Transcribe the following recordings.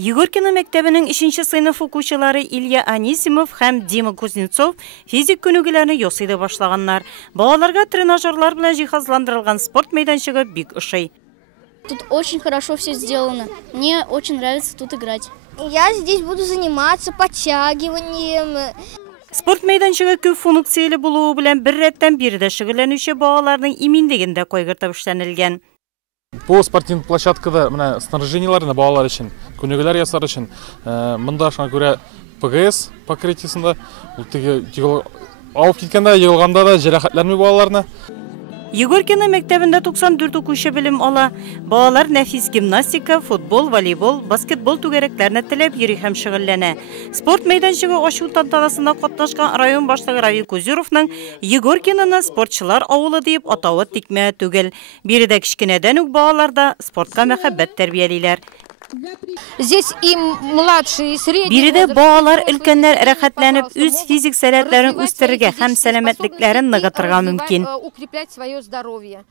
Егоркино мектебінің 3-ші сыйныф оқушылары Илья Анисимов һәм Дима Кузнецов физик күнегілеріні ясайды башлаганнар. Балаларга тренажерлар белән җиһазландырылган спорт мәйданчыгы бик ошый. Тут очень хорошо все сделано. Мне очень нравится тут играть. Я здесь буду заниматься подтягиванием. Спорт мәйданчыгы күп функциялы булуы белән бер рәттән биредә шөгыльләнүче балаларның иминлегендә кайгыртып эшләнелгән. По спортивный площадкада менә снаряженияларны балалар өчен, күнегеләр ясар өчен, монда шуңа күрә ПГС покрытиесында, ул теге алып киткәндә, егылганда да җәрәхәтләнми балаларны. Егоркино мәктәбендә 94 укучы белем ала. Балалар нәфис гимнастика, футбол, волейбол, баскетбол түгәрәкләренә теләп йөри һәм шөгыльләнә. Спорт мәйданчыгы ачу тантанасында катнашкан район башлыгы Равил Кузировның Егоркиноны спортчылар авылы дип атавы тикмә түгел. Биредә кичкенәдән үк балаларда спортка мәхәббәт тәрбиялиләр. Здесь и младшие, и средние. Биредә балалар өлкәннәр рәхәтләнеп үз физик сәләтләрен үстерергә һәм сәламәтлекләрен ныгытырга мөмкин. Укреплять свое здоровье.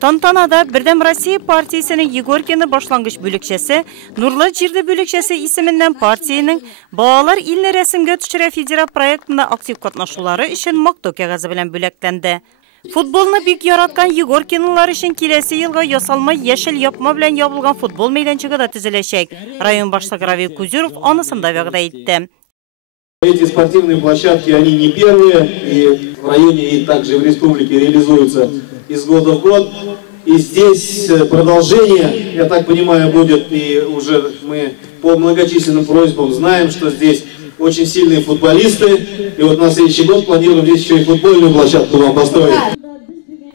Тантанада Бердәм Россия партиясенең Егоркино башлангыч бүлекчәсе, Нурлы җирде бүлекчәсе исеменнән партияның балалар илне рәсемгә төшерә федераль проектында актив катнашулары өчен мактау кәгазе белән бүләкләнде. Футболны бик яраткан Егоркинолар өчен киләсе елга ясалма яшел япма белән ябылган футбол мәйданчыгы да төзеләчәк. Район башлыгы Равил Кузиров анысын да вәгъдә итте. Эти спортивные площадки, они не первые, и в районе, и также в республике реализуются из года в год. И здесь продолжение, я так понимаю, будет, и уже мы по многочисленным просьбам знаем, что здесь очень сильные футболисты, и вот на следующий год планируем здесь еще и футбольную площадку вам построить.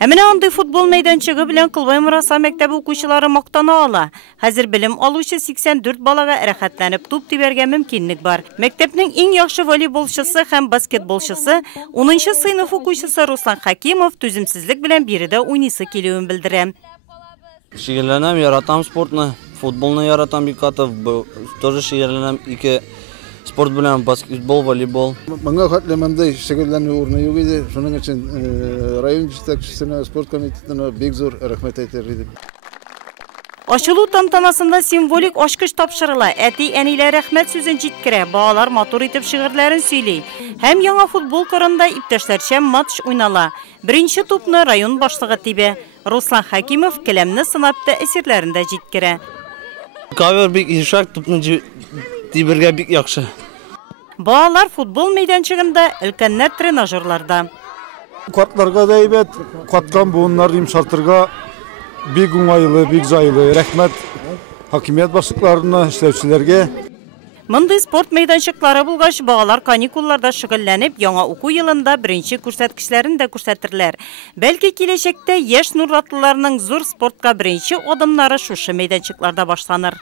Әмінә андый футбол мәйданчыгы белән Кылбай Мураса мәктәбе укучылары мактана ала. Хәзер белем алучы 84 балага рәхәтләнеп туп тибәргә мөмкинлек бар. Мәктәпнең иң яхшы волейболчысы һәм баскетболчысы 10-нчы сыйныф укучысы Руслан Хакимов түземсезлек белән биредә уйныйсы килүен белдерә. Шөгыльләнәм, яратам спортны, футболны яратам бик катып, тоже шөгыльләнәм ике спорт белән баскетбол, волейбол. Моңа хәтләмәндә шөгыльләнү урыны юк иде. Шуның өчен район җитәкчесенә, спорт комитетына бик зур рәхмәт әйтер идем. Ачылу тантанасында символик ачкыч тапшырыла. Әти-әниләр рәхмәт сүзен җиткерә. Балалар матур итеп шигырьләрен сөйли. Һәм яңа футбол корында иптәшләрчә матч уйнала. Беренче тупны район башлыгы тибә. Руслан Хакимов келәмне сынап тәэсирләрендә җиткерә. Кавер бик ишак тупны тибергә бик яхшы. Балалар футбол мәйданчыгында, өлкәннәр тренажерларда. Картларга да әйбәт, каткан буыннар йомшартырга бик уңайлы, бик җайлы. Рәхмәт хакимият башлыкларына, эшләүчеләргә. Мондый спорт мәйданчыклары булгач, балалар каникулларда шөгыльләнеп, яңа уку елында беренче күрсәткечләрен дә күрсәтерләр. Бәлки киләчәктә яшь нуратлыларның зур спортка беренче адымнары шушы мәйданчыкларда башланыр.